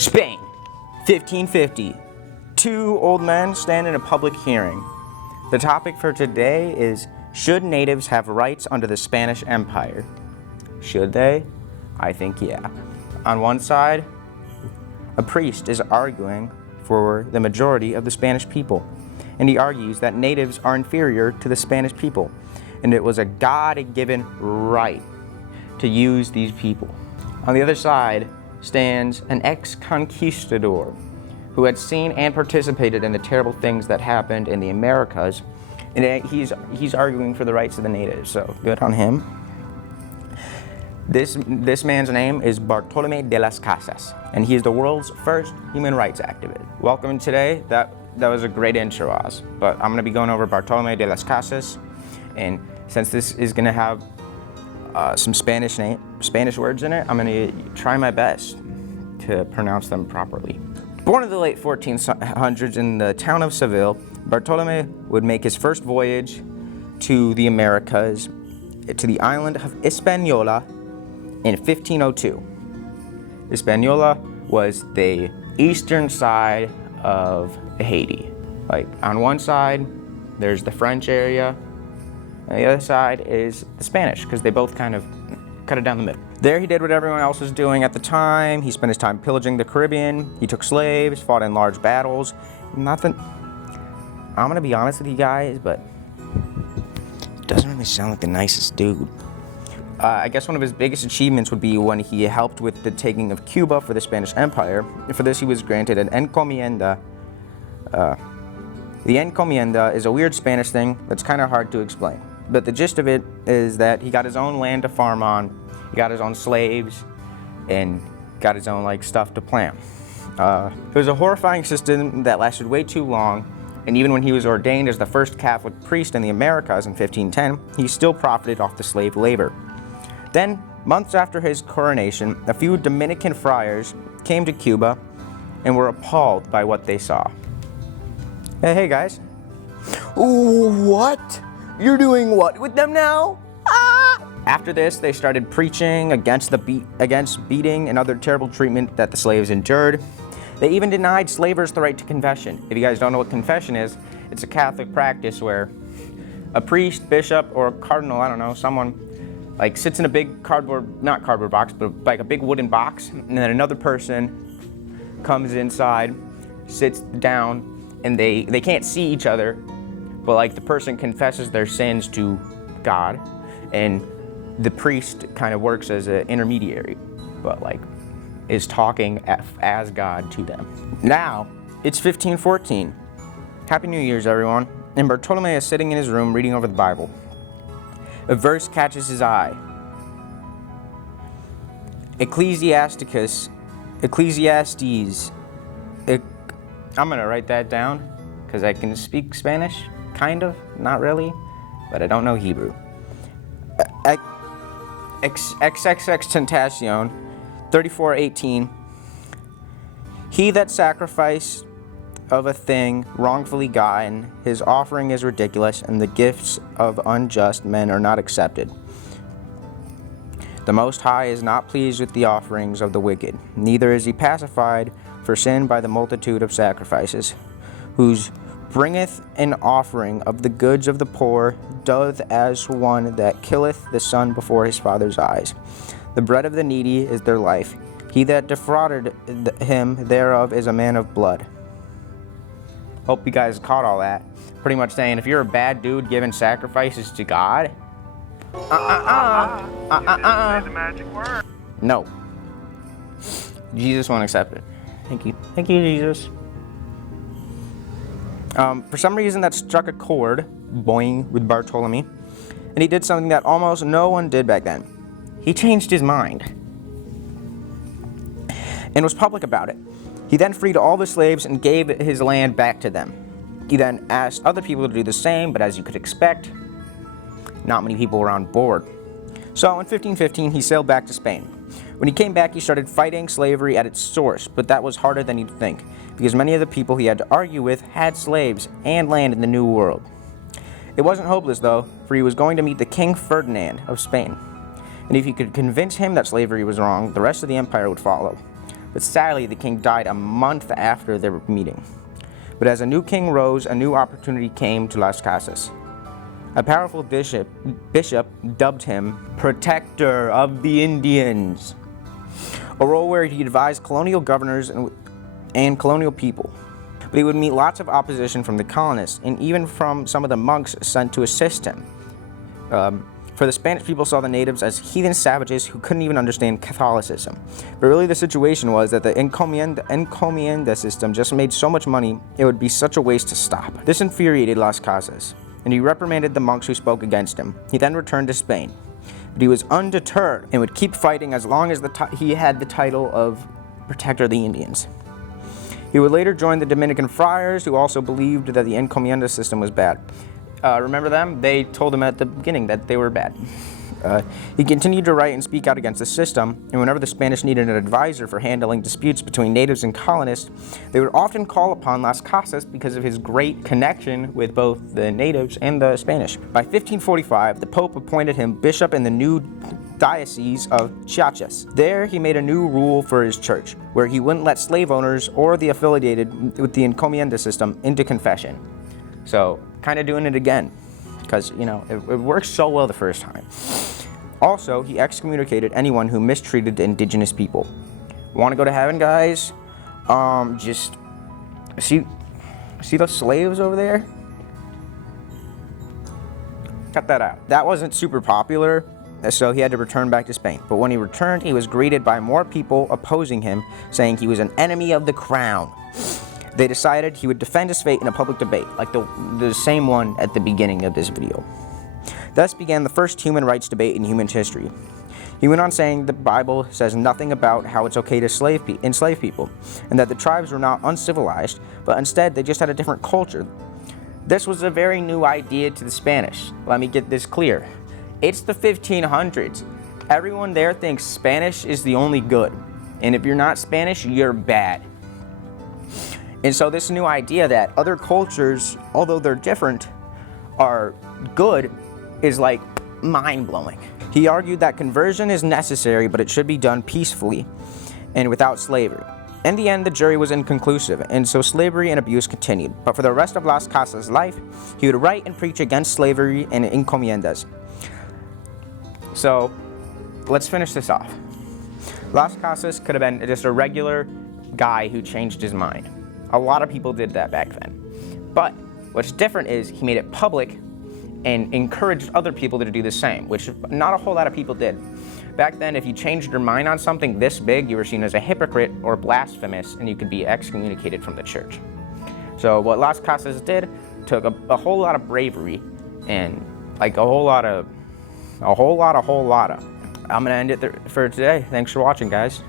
Spain, 1550. Two old men stand in a public hearing. The topic for today is, should natives have rights under the Spanish Empire? Should they? I think yeah. On one side, a priest is arguing for the majority of the Spanish people, and he argues that natives are inferior to the Spanish people, and it was a God-given right to use these people. On the other side stands an ex-conquistador who had seen and participated in the terrible things that happened in the Americas, and he's arguing for the rights of the natives, so good on him. This man's name is Bartolomé de las Casas, and he is the world's first human rights activist. Welcome today. That was a great intro, Oz, but I'm going to be going over Bartolomé de las Casas, and since this is going to have some Spanish words in it, I'm going to try my best to pronounce them properly. Born in the late 1400s in the town of Seville, Bartolomé would make his first voyage to the Americas, to the island of Hispaniola in 1502. Hispaniola was the eastern side of Haiti. Like, on one side, there's the French area, and the other side is the Spanish, because they both kind of cut it down the middle. There he did what everyone else was doing at the time. He spent his time pillaging the Caribbean. He took slaves, fought in large battles. Nothing. I'm gonna be honest with you guys, but doesn't really sound like the nicest dude. I guess one of his biggest achievements would be when he helped with the taking of Cuba for the Spanish Empire. And for this, he was granted an encomienda. The encomienda is a weird Spanish thing that's kind of hard to explain. But the gist of it is that he got his own land to farm on, he got his own slaves, and got his own stuff to plant. It was a horrifying system that lasted way too long, and even when he was ordained as the first Catholic priest in the Americas in 1510, he still profited off the slave labor. Then, months after his coronation, a few Dominican friars came to Cuba and were appalled by what they saw. Hey guys. Ooh, what? You're doing what with them now? Ah! After this, they started preaching against beating and other terrible treatment that the slaves endured. They even denied slavers the right to confession. If you guys don't know what confession is, it's a Catholic practice where a priest, bishop, or a cardinal, I don't know, someone sits in a big not cardboard box, but a big wooden box, and then another person comes inside, sits down, and they can't see each other, but the person confesses their sins to God, and the priest kind of works as an intermediary, but is talking as God to them. Now, it's 1514. Happy New Year's, everyone. And Bartolomé is sitting in his room reading over the Bible. A verse catches his eye. Ecclesiastes. I'm gonna write that down because I can speak Spanish, kind of, not really, but I don't know Hebrew. XXX Tentacion 34:18. He that sacrifice of a thing wrongfully gotten, his offering is ridiculous, and the gifts of unjust men are not accepted. The Most High is not pleased with the offerings of the wicked, neither is he pacified for sin by the multitude of sacrifices. Whose bringeth an offering of the goods of the poor, doth as one that killeth the son before his father's eyes. The bread of the needy is their life. He that defrauded him thereof is a man of blood. Hope you guys caught all that. Pretty much saying, if you're a bad dude giving sacrifices to God, Say the magic word. no. Jesus won't accept it. Thank you, Jesus. For some reason, that struck a chord, boing, with Bartolomé, and he did something that almost no one did back then. He changed his mind and was public about it. He then freed all the slaves and gave his land back to them. He then asked other people to do the same, but as you could expect, not many people were on board. So in 1515, he sailed back to Spain. When he came back, he started fighting slavery at its source, but that was harder than you'd think, because many of the people he had to argue with had slaves and land in the New World. It wasn't hopeless, though, for he was going to meet the King Ferdinand of Spain. And if he could convince him that slavery was wrong, the rest of the empire would follow. but sadly the king died a month after their meeting. But as a new king rose, a new opportunity came to Las Casas. A powerful bishop dubbed him Protector of the Indians, a role where he advised colonial governors and colonial people. But he would meet lots of opposition from the colonists and even from some of the monks sent to assist him. For the Spanish people saw the natives as heathen savages who couldn't even understand Catholicism. But really the situation was that the encomienda system just made so much money, it would be such a waste to stop. This infuriated Las Casas, and he reprimanded the monks who spoke against him. He then returned to Spain. But he was undeterred and would keep fighting as long as he had the title of Protector of the Indians. He would later join the Dominican friars, who also believed that the encomienda system was bad. Remember them? They told him at the beginning that they were bad. He continued to write and speak out against the system, and whenever the Spanish needed an advisor for handling disputes between natives and colonists, they would often call upon Las Casas because of his great connection with both the natives and the Spanish. By 1545, the Pope appointed him bishop in the new diocese of Chiapas. There, he made a new rule for his church, where he wouldn't let slave owners or the affiliated with the encomienda system into confession. So, kind of doing it again, because, you know, it worked so well the first time. Also, he excommunicated anyone who mistreated the indigenous people. Want to go to heaven, guys? Just see those slaves over there? Cut that out. That wasn't super popular, so he had to return back to Spain. But when he returned, he was greeted by more people opposing him, saying he was an enemy of the crown. They decided he would defend his faith in a public debate, like the same one at the beginning of this video. Thus began the first human rights debate in human history. He went on saying the Bible says nothing about how it's okay to enslave people, and that the tribes were not uncivilized, but instead they just had a different culture. This was a very new idea to the Spanish. Let me get this clear. It's the 1500s. Everyone there thinks Spanish is the only good, and if you're not Spanish, you're bad. And so this new idea that other cultures, although they're different, are good is like mind-blowing. He argued that conversion is necessary, but it should be done peacefully and without slavery. In the end, the jury was inconclusive, and so slavery and abuse continued. But for the rest of Las Casas' life, he would write and preach against slavery and encomiendas. So, let's finish this off. Las Casas could have been just a regular guy who changed his mind. A lot of people did that back then. But what's different is he made it public and encouraged other people to do the same, which not a whole lot of people did. Back then, if you changed your mind on something this big, you were seen as a hypocrite or blasphemous, and you could be excommunicated from the church. So what Las Casas did took a whole lot of bravery and like a whole lot of. I'm gonna end it for today. Thanks for watching, guys.